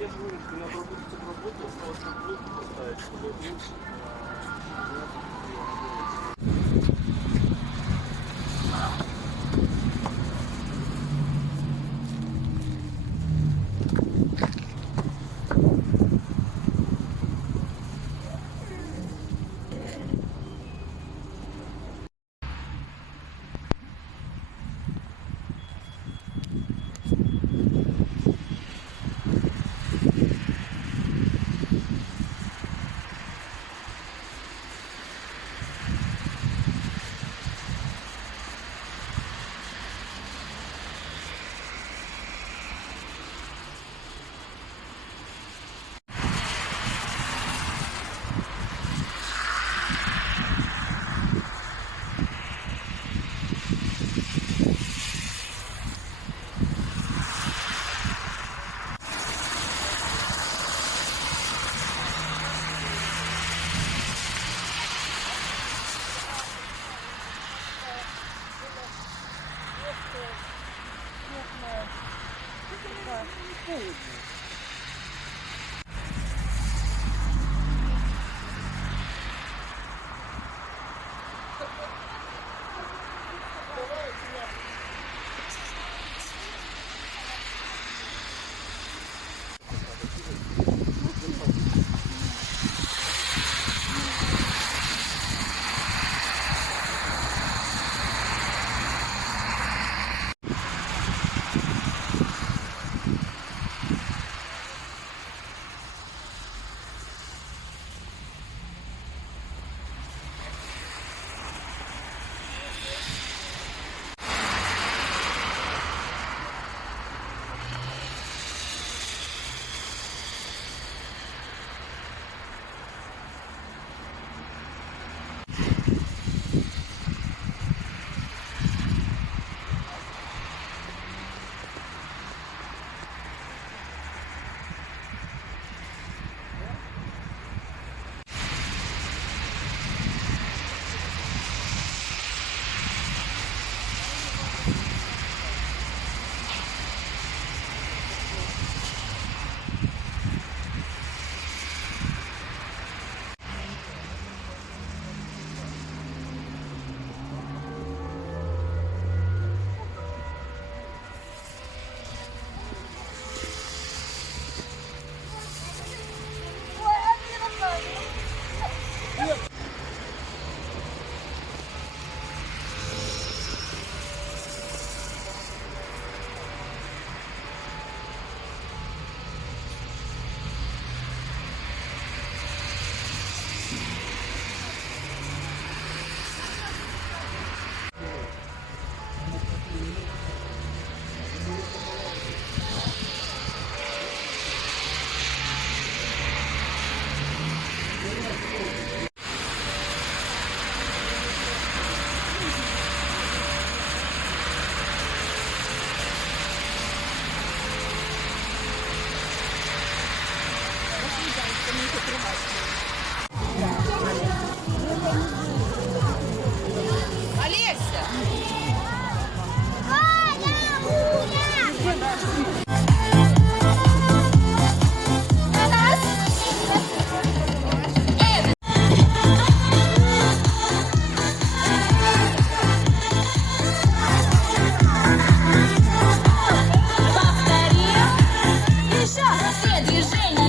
Я же говорю, что надо работать, осталось на плойку поставить, чтобы лучше.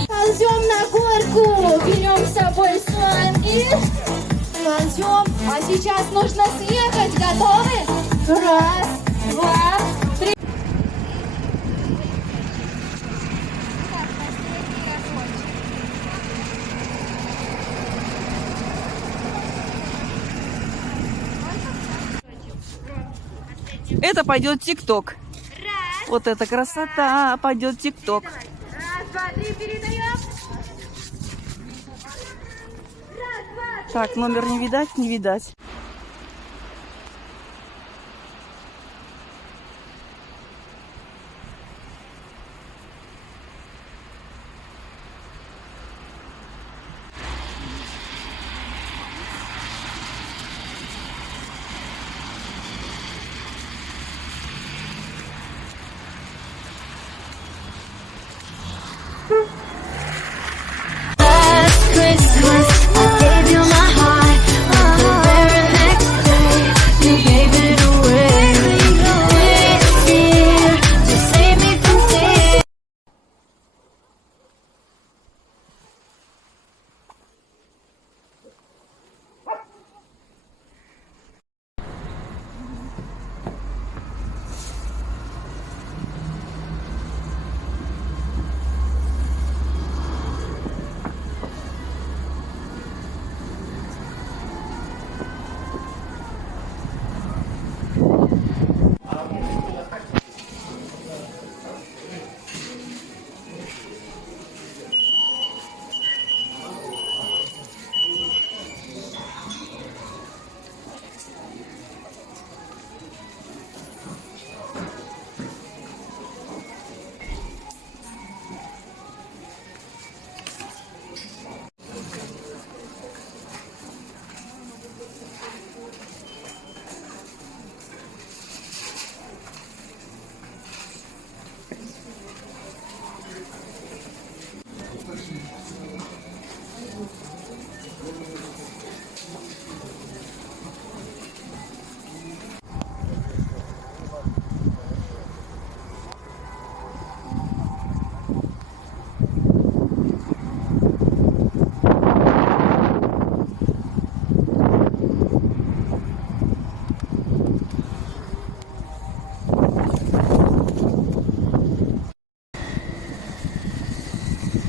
Ползем на горку, берем с собой санки, ползем, а сейчас нужно съехать, готовы? Раз, два, три. Это пойдет ТикТок. Вот эта красота пойдет ТикТок. Раз, два, три, передаем. Так, номер не видать, не видать. Last Christmas, I gave you my heart, but the very next day, you gave it away. This year, to save me from tears.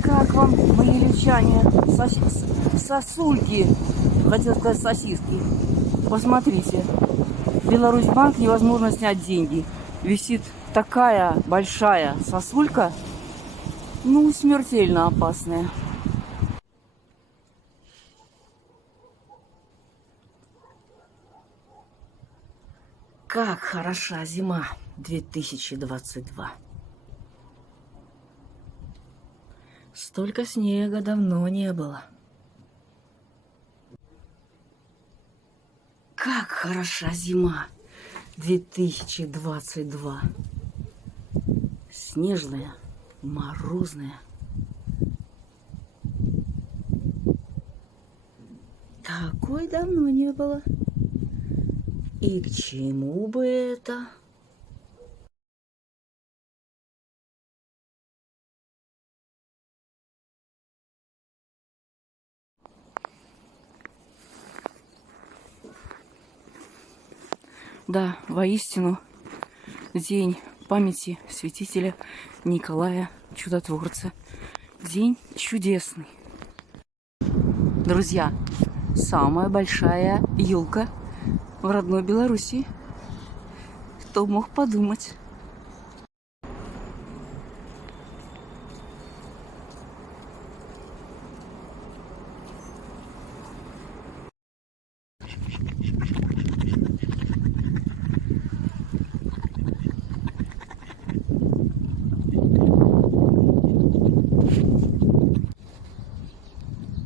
Как вам, мои лючане, сосульки, хотел сказать сосиски. Посмотрите, Беларусьбанк невозможно снять деньги. Висит такая большая сосулька, ну, смертельно опасная. Как хороша зима 2022. Столько снега давно не было. Как хороша зима 2022. Снежная, морозная. Такой давно не было. И к чему бы это? Да, воистину, день памяти святителя Николая Чудотворца. День чудесный. Друзья, самая большая елка в родной Белоруссии. Кто мог подумать?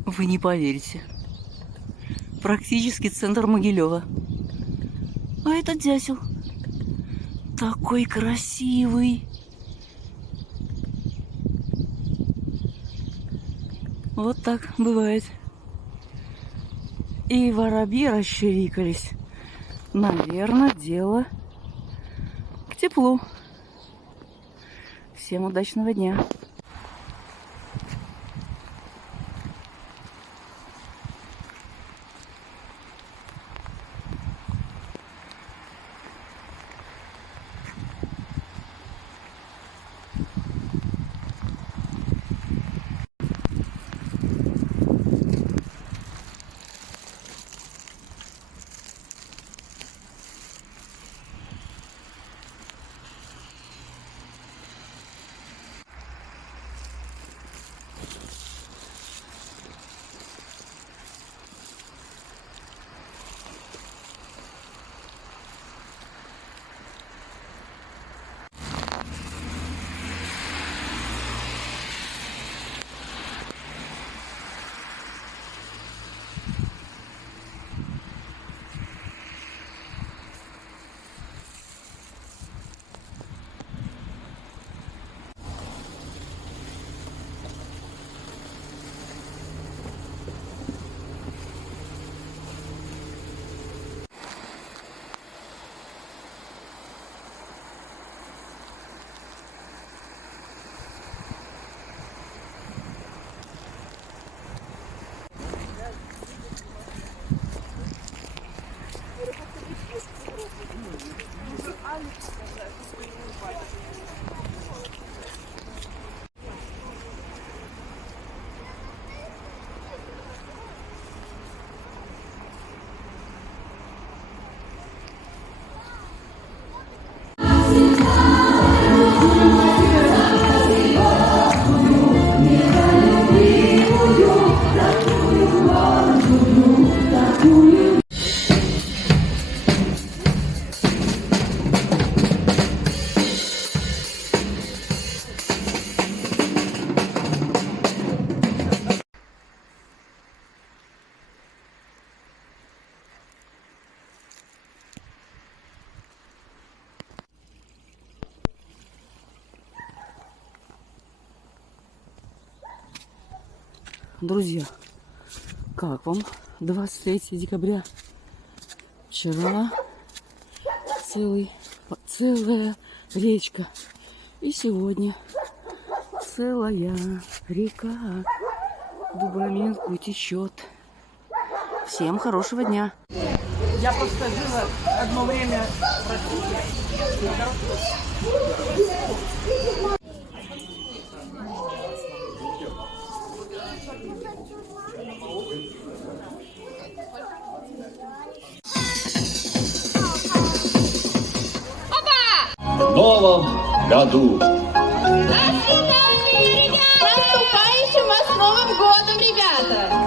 Вы не поверите. Практически центр Могилева. А этот дятел такой красивый. Вот так бывает. И воробьи расчирикались. Наверное, дело к теплу. Всем удачного дня. друзья, как вам 23 декабря? Вчера целая речка. И сегодня целая река Дубровинку течет. Всем хорошего дня. Я просто жила одно время в России. В новом году. Наступающим вас Новым годом, ребята!